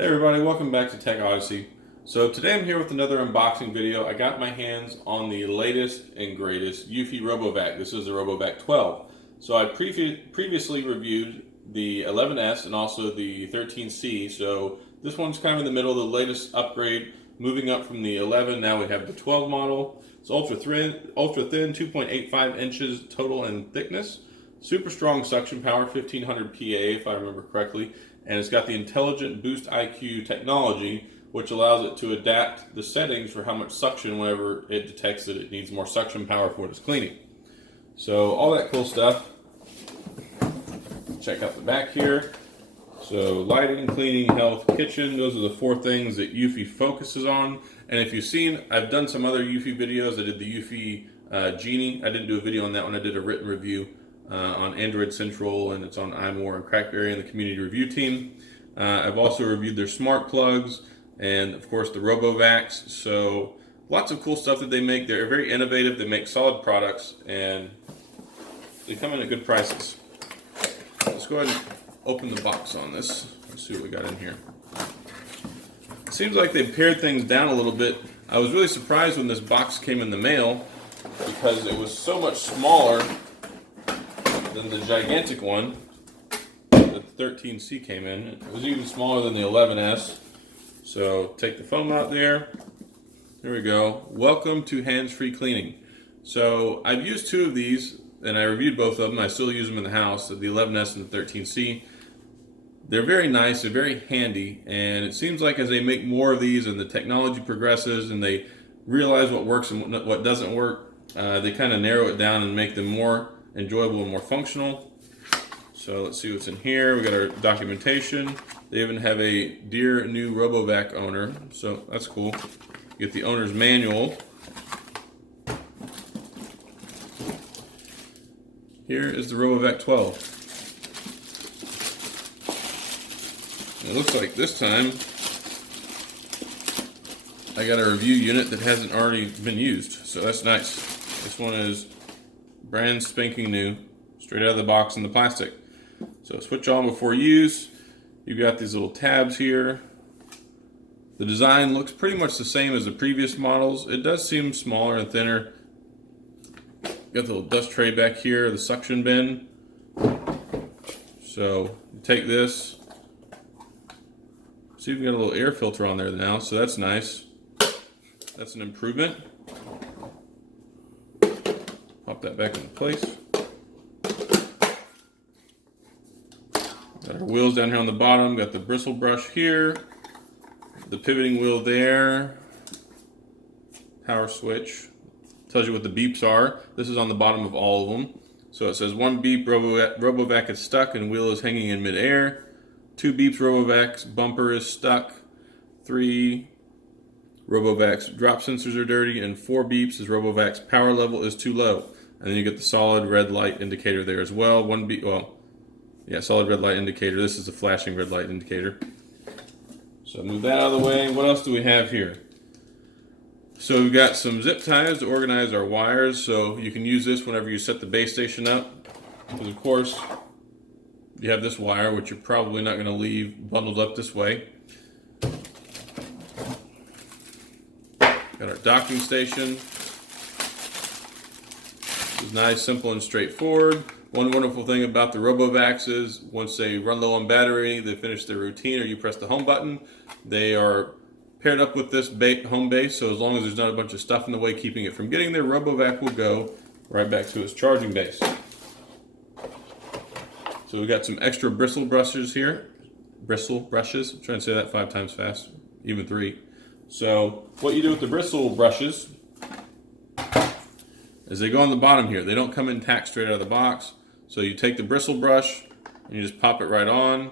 Hey everybody, welcome back to Tech Odyssey. So today I'm here with another unboxing video. I got my hands on the latest and greatest Eufy RoboVac. This is the RoboVac 12. So I previously reviewed the 11S and also the 13C. So this one's kind of in the middle, the latest upgrade, moving up from the 11. Now we have the 12 model. It's ultra thin, 2.85 inches total in thickness. Super strong suction power, 1500 PA if I remember correctly. And it's got the Intelligent Boost IQ technology, which allows it to adapt the settings for how much suction whenever it detects that it needs more suction power for its cleaning. So all that cool stuff. Check out the back here. So lighting, cleaning, health, kitchen, those are the four things that Eufy focuses on. And if you've seen, I've done some other Eufy videos. I did the Eufy Genie. I didn't do a video on that one. I did a written review on Android Central, and it's on iMore and Crackberry and the community review team. I've also reviewed their smart plugs and of course the RoboVacs. So lots of cool stuff that they make. They're very innovative. They make solid products and they come in at good prices. Let's go ahead and open the box on this. Let's see what we got in here. It seems like they've pared things down a little bit. I was really surprised when this box came in the mail because it was so much smaller than the gigantic one that the 13C came in. It was even smaller than the 11S. So take the foam out there. There we go. Welcome to hands-free cleaning. So I've used two of these and I reviewed both of them. I still use them in the house, the 11S and the 13C. They're very nice, they're very handy, and it seems like as they make more of these and the technology progresses and they realize what works and what doesn't work, they kind of narrow it down and make them more enjoyable and more functional. So let's see what's in here. We got our documentation. They even have a Dear New RoboVac Owner, so that's cool. Get the owner's manual. Here is the RoboVac 12. It looks like this time I got a review unit that hasn't already been used, so that's nice. This one is brand spanking new, straight out of the box in the plastic. So switch on before use. You've got these little tabs here. The design looks pretty much the same as the previous models. It does seem smaller and thinner. Got the little dust tray back here, the suction bin. So you take this. See, we've got a little air filter on there now, so that's nice. That's an improvement. Pop that back into place. Got our wheels down here on the bottom. Got the bristle brush here. The pivoting wheel there. Power switch. Tells you what the beeps are. This is on the bottom of all of them. So it says 1 beep, RoboVac is stuck and wheel is hanging in midair. 2 beeps, RoboVac's bumper is stuck. 3, RoboVac's drop sensors are dirty. And 4 beeps is RoboVac's power level is too low. And then you get the solid red light indicator there as well. 1 beep, well, yeah, solid red light indicator. This is a flashing red light indicator. So move that out of the way. What else do we have here? So we've got some zip ties to organize our wires. So you can use this whenever you set the base station up. Because of course, you have this wire, which you're probably not going to leave bundled up this way. Got our docking station. It's nice, simple, and straightforward. One wonderful thing about the RoboVacs is once they run low on battery, they finish their routine, or you press the home button, they are paired up with this home base, so as long as there's not a bunch of stuff in the way keeping it from getting there, RoboVac will go right back to its charging base. So we've got some extra bristle brushes here. Bristle brushes. I'm trying to say that 5 times fast, even 3. So what you do with the bristle brushes is they go on the bottom here. They don't come intact straight out of the box. So you take the bristle brush and you just pop it right on.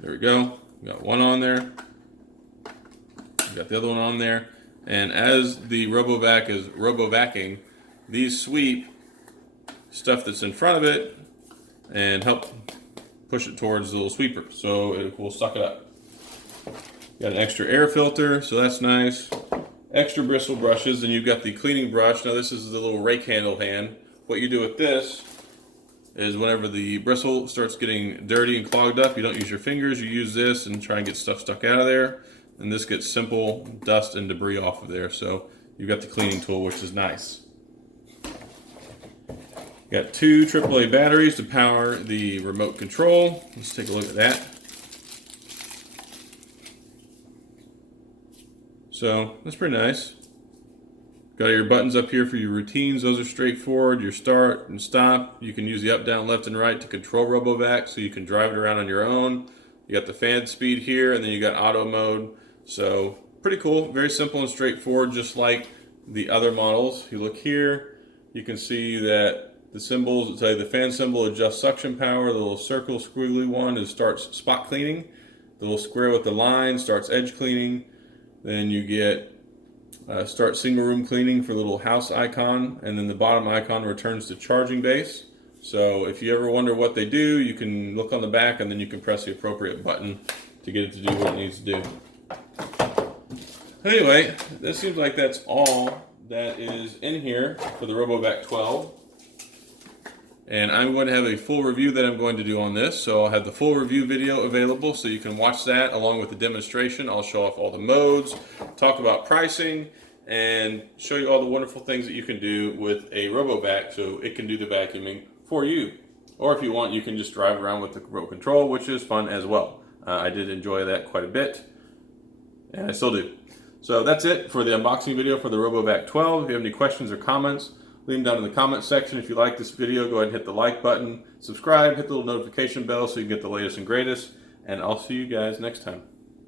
There we go. We got one on there. We got the other one on there. And as the RoboVac is RoboVacing, these sweep stuff that's in front of it and help push it towards the little sweeper. So it will suck it up. Got an extra air filter, so that's nice. Extra bristle brushes, and you've got the cleaning brush. Now this is the little rake handle hand. What you do with this is whenever the bristle starts getting dirty and clogged up, you don't use your fingers, you use this and try and get stuff stuck out of there. And this gets simple dust and debris off of there. So you've got the cleaning tool, which is nice. Got two AAA batteries to power the remote control. Let's take a look at that. So that's pretty nice. Got your buttons up here for your routines. Those are straightforward. Your start and stop. You can use the up, down, left, and right to control RoboVac, so you can drive it around on your own. You got the fan speed here, and then you got auto mode. So pretty cool. Very simple and straightforward, just like the other models. If you look here, you can see that the symbols tell you the fan symbol adjusts suction power. The little circle squiggly one is starts spot cleaning. The little square with the line starts edge cleaning. Then you get start single room cleaning for the little house icon, and then the bottom icon returns to charging base. So if you ever wonder what they do, you can look on the back and then you can press the appropriate button to get it to do what it needs to do. Anyway, this seems like that's all that is in here for the RoboVac 12. And I'm going to have a full review that I'm going to do on this. So I'll have the full review video available so you can watch that along with the demonstration. I'll show off all the modes, talk about pricing, and show you all the wonderful things that you can do with a RoboVac so it can do the vacuuming for you. Or if you want, you can just drive around with the remote control, which is fun as well. I did enjoy that quite a bit, and I still do. So that's it for the unboxing video for the RoboVac 12. If you have any questions or comments, leave them down in the comment section. If you like this video, go ahead and hit the like button, subscribe, hit the little notification bell so you can get the latest and greatest, and I'll see you guys next time.